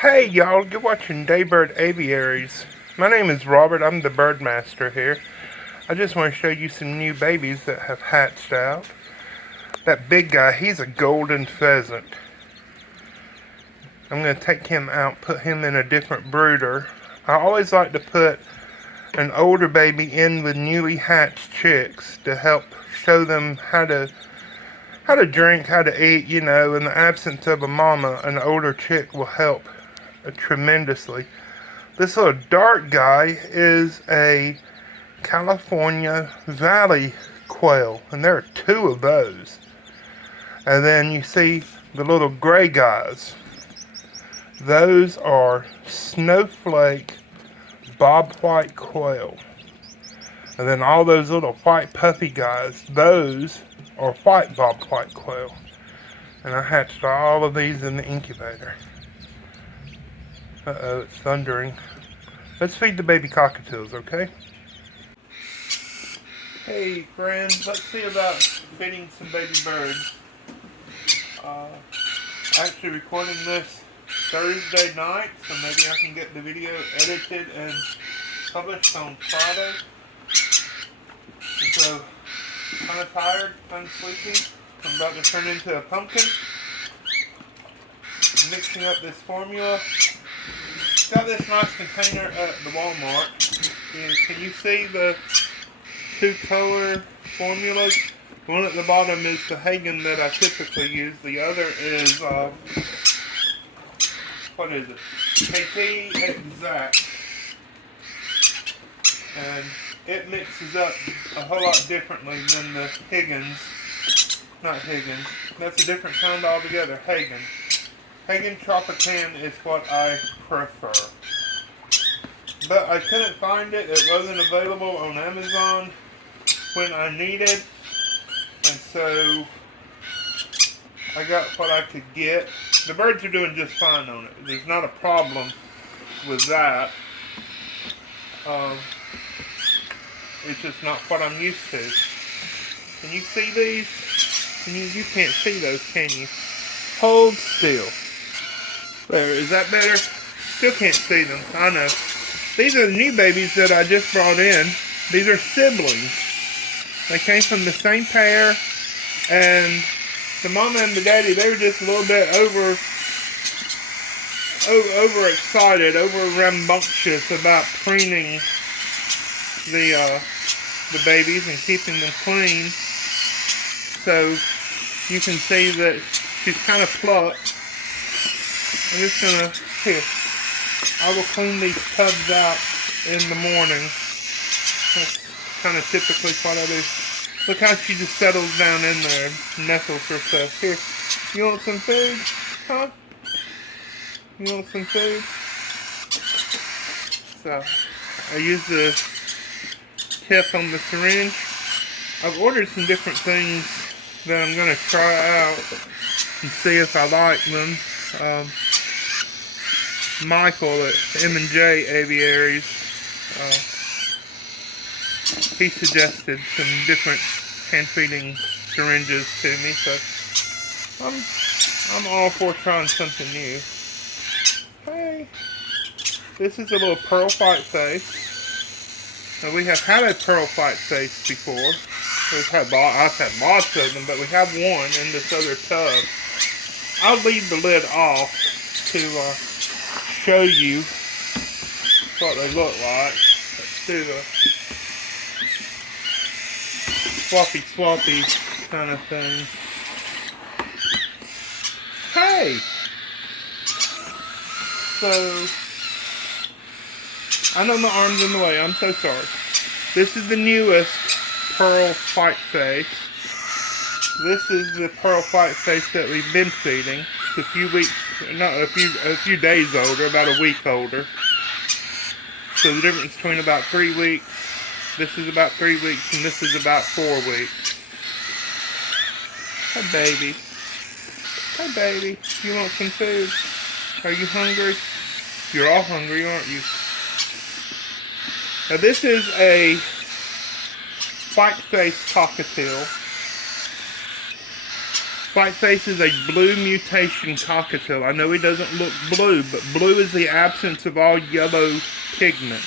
Hey y'all, you're watching Daybird Aviaries. My name is Robert, I'm the bird master here. I just want to show you some new babies that have hatched out. That big guy, he's a golden pheasant. I'm going to take him out, put him in a different brooder. I always like to put an older baby in with newly hatched chicks to help show them how to drink, how to eat, in the absence of a mama, an older chick will help tremendously. This little dark guy is a California Valley quail, and there are two of those. And then you see the little gray guys. Those are snowflake bobwhite quail. And then all those little white puffy guys, those are white bobwhite quail. And I hatched all of these in the incubator. Uh-oh, it's thundering. Let's feed the baby cockatiels, okay? Hey friends, let's see about feeding some baby birds. Actually recording this Thursday night, so maybe I can get the video edited and published on Friday. So, kind of tired, kind of sleepy. I'm about to turn into a pumpkin. I'm mixing up this formula. Got this nice container at the Walmart. And can you see the two color formulas? The one at the bottom is the Hagen that I typically use. The other is, what is it? KT Exact. And it mixes up a whole lot differently than the Higgins. Not Higgins. That's a different kind altogether. Hagen. Hagen Tropican is what I prefer. But I couldn't find it. It wasn't available on Amazon when I needed. And so I got what I could get. The birds are doing just fine on it. There's not a problem with that. It's just not what I'm used to. Can you see these? You can't see those, can you? Hold still. There, is that better? Still can't see them. I know. These are the new babies that I just brought in. These are siblings. They came from the same pair, and the mama and the daddy, they were just a little bit overexcited, over rambunctious about preening the babies and keeping them clean. So you can see that she's kind of plucked. I'm just gonna, here, I will clean these tubs out in the morning. That's kind of typically what I do. Look how she just settles down in there, nestles herself. Here, you want some food? Huh? You want some food? So, I use the tip on the syringe. I've ordered some different things that I'm going to try out and see if I like them. Michael at M&J Aviaries, he suggested some different hand-feeding syringes to me, so I'm all for trying something new. Hey, this is a little pearl white face. Now we have had a pearl white face before. I've had lots of them, but we have one in this other tub. I'll leave the lid off to show you what they look like. Let's do a swappy kind of thing. Hey! So, I know my arm's in the way, I'm so sorry. This is the newest pearl white face. This is the pearl white face that we've been feeding. It's a few days older, about a week older. So the difference between about 3 weeks, this is about 3 weeks, and this is about 4 weeks. Hi baby. Hi baby. You want some food? Are you hungry? You're all hungry, aren't you? Now this is a white-faced cockatiel. Whiteface is a blue mutation cockatiel. I know he doesn't look blue, but blue is the absence of all yellow pigments.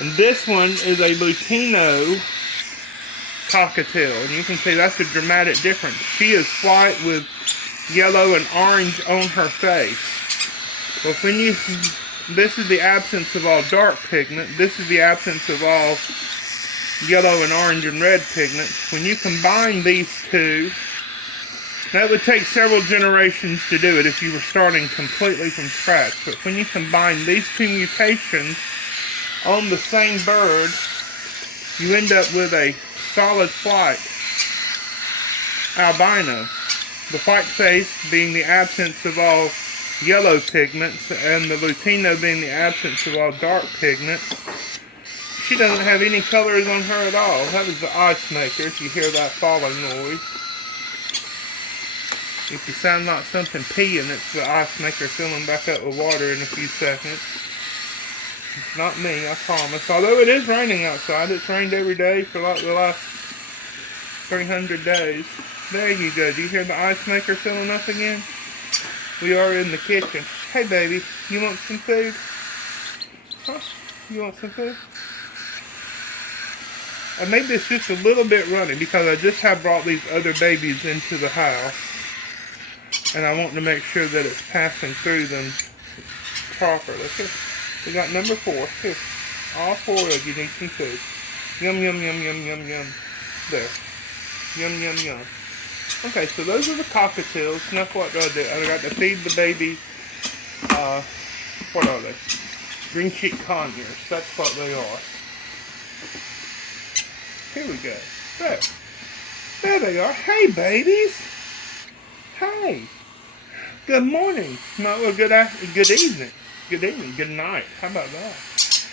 And this one is a Lutino cockatiel, and you can see that's a dramatic difference. She is white with yellow and orange on her face. Well, this is the absence of all dark pigment. This is the absence of all yellow and orange and red pigments. When you combine these two, that would take several generations to do it if you were starting completely from scratch. But when you combine these two mutations on the same bird, you end up with a solid white albino. The white face being the absence of all yellow pigments, and the Lutino being the absence of all dark pigments. She doesn't have any colors on her at all. That is the ice maker, if you hear that falling noise. If you sound like something peeing, it's the ice maker filling back up with water in a few seconds. It's not me, I promise. Although it is raining outside. It's rained every day for like the last 300 days. There you go. Do you hear the ice maker filling up again? We are in the kitchen. Hey baby, you want some food? Huh? You want some food? I made this just a little bit runny because I just have brought these other babies into the house. And I want to make sure that it's passing through them properly. Here, we got number 4. Here, all 4 of you need some food. Yum, yum, yum, yum, yum, yum. There. Yum, yum, yum. Okay, so those are the cockatiels. Now what do? I got to feed the baby, what are they? Green cheek conures. That's what they are. Here we go. There. There they are. Hey, babies. Hey. Good morning. No, well, good evening. Good evening. Good night. How about that?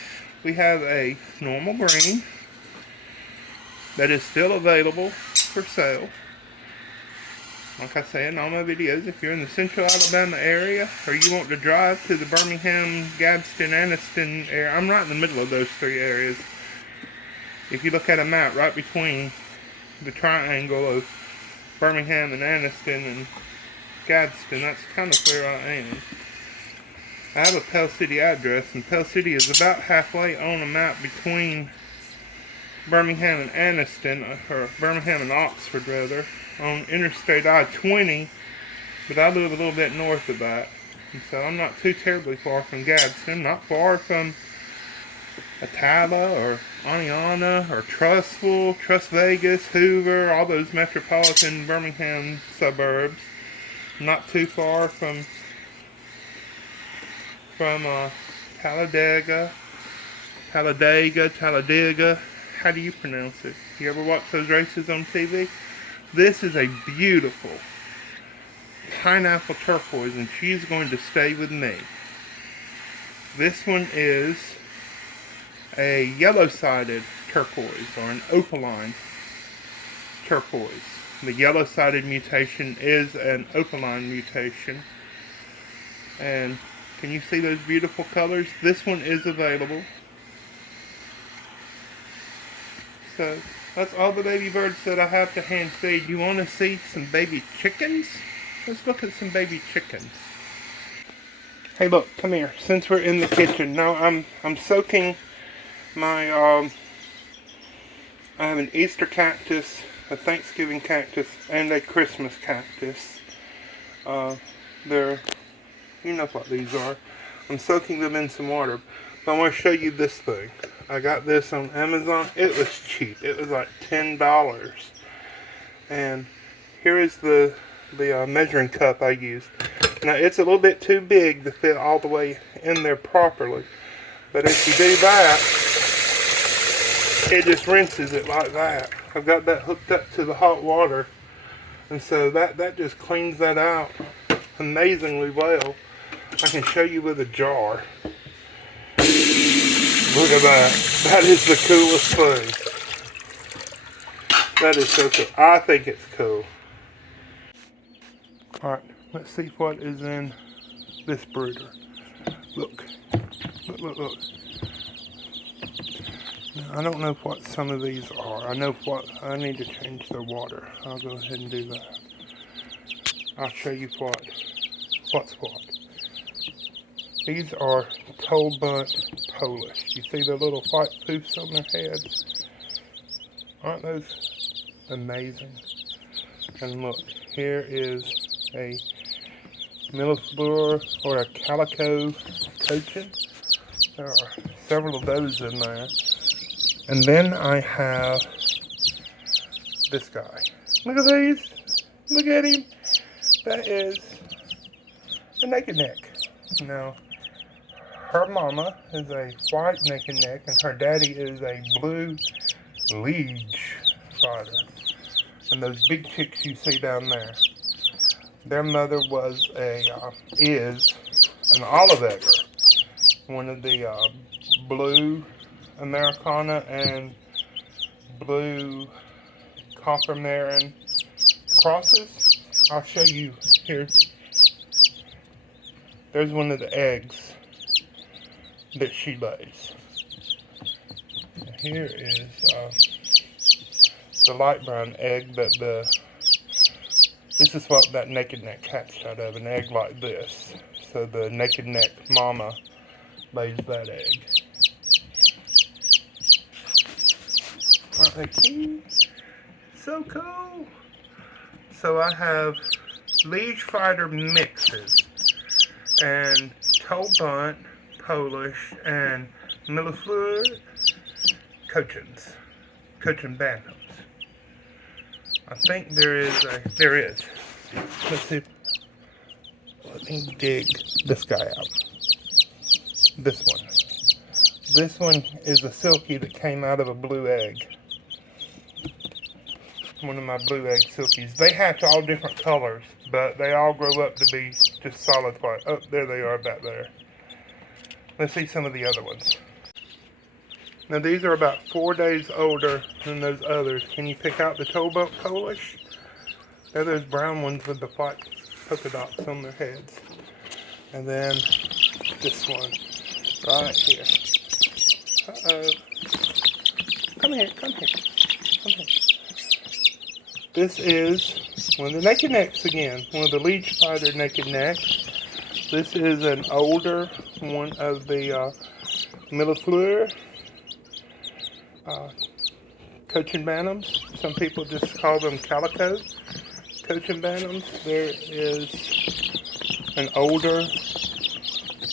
We have a normal green that is still available for sale. Like I say in all my videos, if you're in the central Alabama area, or you want to drive to the Birmingham, Gadsden, Anniston area, I'm right in the middle of those 3 areas. If you look at a map, right between the triangle of Birmingham and Anniston and Gadsden, that's kind of where I am. I have a Pell City address, and Pell City is about halfway on a map between Birmingham and Anniston, or Birmingham and Oxford rather, on Interstate I-20, but I live a little bit north of that, and so I'm not too terribly far from Gadsden, not far from Atala or Aniana or Trussville, Trust Vegas, Hoover, all those metropolitan Birmingham suburbs. Not too far from Talladega. How do you pronounce it? You ever watch those races on TV? This is a beautiful pineapple turquoise, and she's going to stay with me. This one is a yellow-sided turquoise, or an opaline turquoise. The yellow-sided mutation is an opaline mutation. And can you see those beautiful colors? This one is available. So that's all the baby birds that I have to hand feed. You want to see some baby chickens? Let's look at some baby chickens. Hey look, come here. Since we're in the kitchen, now I'm soaking my I have an Easter cactus, a Thanksgiving cactus, and a Christmas cactus. They're, you know what these are. I'm soaking them in some water. But I want to show you this thing. I got this on Amazon. It was cheap. It was like $10. And here is the measuring cup I used. Now it's a little bit too big to fit all the way in there properly. But if you do that, it just rinses it like that. I've got that hooked up to the hot water. And so that just cleans that out amazingly well. I can show you with a jar. Look at that. That is the coolest thing. That is so cool. I think it's cool. Alright, let's see what is in this brooder. Look. Look. Now, I don't know what some of these are. I know what I need to change the water. I'll go ahead and do that. I'll show you what's what. These are toe bunt Polish. You see the little white poofs on their heads? Aren't those amazing? And look, here is a millefleur or a calico cochin. There are several of those in there. And then I have this guy. Look at these. Look at him. That is a naked neck. Now, her mama is a white naked neck and her daddy is a blue liege fighter. And those big chicks you see down there, their mother is an olive egger. One of the blue Americana and blue copper marin crosses. I'll show you here. There's one of the eggs that she lays. Here is the light brown egg that this is what that naked neck hatched out of, an egg like this. So the naked neck mama lays that egg. Aren't they cute? So cool. So I have liege fighter mixes and toe bunt Polish and millefleur cochin bantams. I think there is. Let's see. Let me dig this guy out. This one. This one is a silkie that came out of a blue egg. One of my blue egg silkies. They hatch all different colors, but they all grow up to be just solid white. Oh, there they are back there. Let's see some of the other ones. Now these are about 4 days older than those others. Can you pick out the toe bunt Polish? They're those brown ones with the white polka dots on their heads. And then this one right here. Uh-oh. Come here. This is one of the naked necks again. One of the liege fighter naked necks. This is an older one of the millefleur cochin bantams. Some people just call them calico cochin bantams. There is an older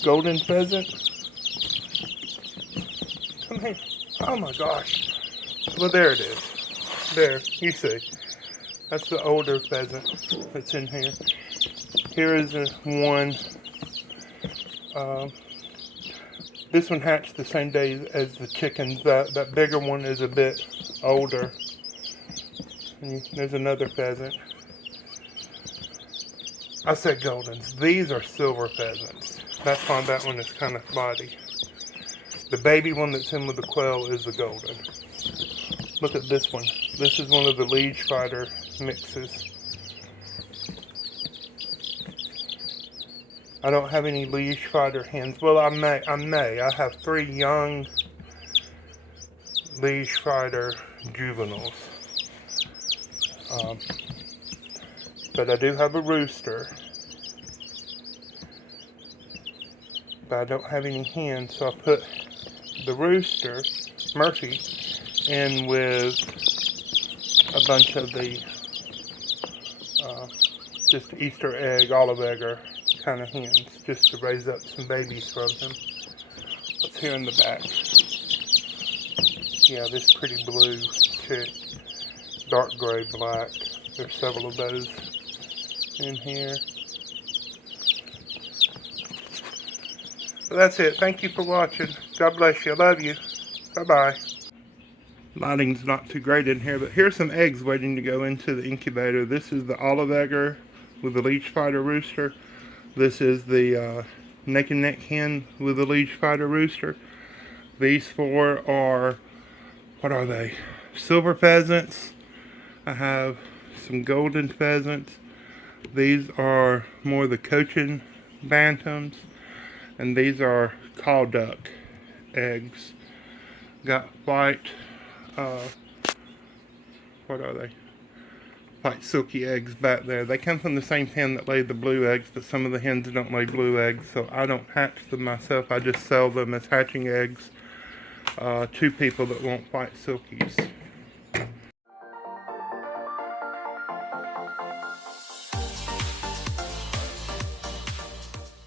golden pheasant. Come here. Oh my gosh. Well, there it is. There, you see. That's the older pheasant that's in here. Here is one. This one hatched the same day as the chickens. That bigger one is a bit older. And there's another pheasant. I said goldens. These are silver pheasants. That's why that one is kind of flighty. The baby one that's in with the quail is the golden. Look at this one. This is one of the liege fighter mixes. I don't have any liege fighter hens. Well, I may. I have 3 young liege fighter juveniles. But I do have a rooster. But I don't have any hens, so I put the rooster, Murphy, in with a bunch of the just Easter egg, olive egger kind of hens, just to raise up some babies from him. What's here in the back? Yeah, this pretty blue chick, dark gray, black. There's several of those in here. Well, that's it. Thank you for watching. God bless you. I love you. Bye-bye. Lighting's not too great in here, but here's some eggs waiting to go into the incubator. This is the olive egger with the liege fighter rooster. This is the naked neck hen with the liege fighter rooster. These 4 are, what are they? Silver pheasants. I have some golden pheasants. These are more the cochin bantams. And these are call duck eggs. Got white, what are they? white silkie eggs back there. They come from the same hen that laid the blue eggs, but some of the hens don't lay blue eggs, so I don't hatch them myself. I just sell them as hatching eggs to people that want white silkies.